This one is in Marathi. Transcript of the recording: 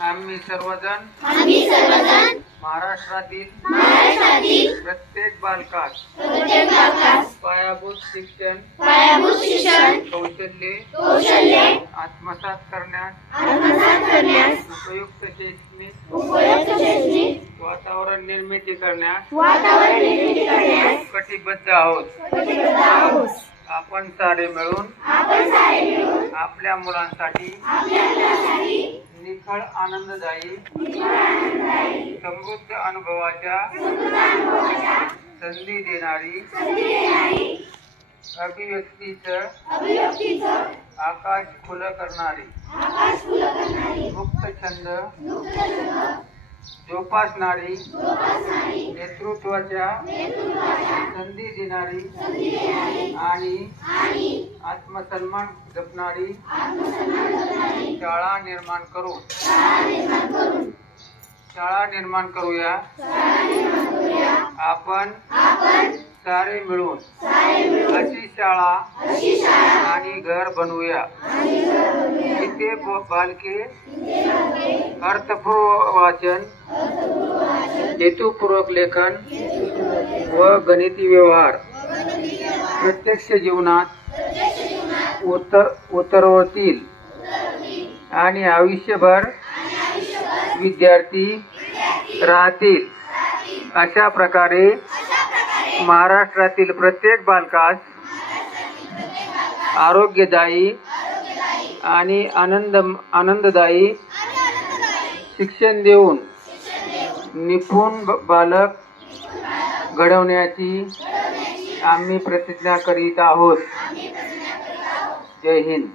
आम्ही सर्वजण महाराष्ट्रातील प्रत्येक बालकास पायाभूत शिक्षण कौशल्ये आत्मसात करण्यास उपयुक्त शैक्षणिक वातावरण निर्मिती करण्यास कटिबद्ध आहोत। आपण सारे मिळून आपल्या मुलांसाठी निखळ आनंददायी समृद्ध अनुभवाच्या संधी देणारी अभिव्यक्तीचं आकाश खुलं करणारी मुक्त छंद जोपासणारी नेतृत्वाच्या संधी देणारी आणि आत्मसन्मान जपणारी शाळा निर्माण करूया। आपण सारे मिळून अशी शाळा आणि घर बनवूया जिथे बालके अर्थपूर्ण वाचन, हेतुपूर्वक लेखन व गणिती व्यवहार प्रत्यक्ष जीवनात उतरवतील आणि आयुष्यभर विद्यार्थी राहतील। अशा प्रकारे महाराष्ट्रातील प्रत्येक बालकास आरोग्यदायी आणि आनंददायी शिक्षण देऊन निपुण बालक घडवण्याची आम्ही प्रतिज्ञा करीत आहोत। जय हिंद।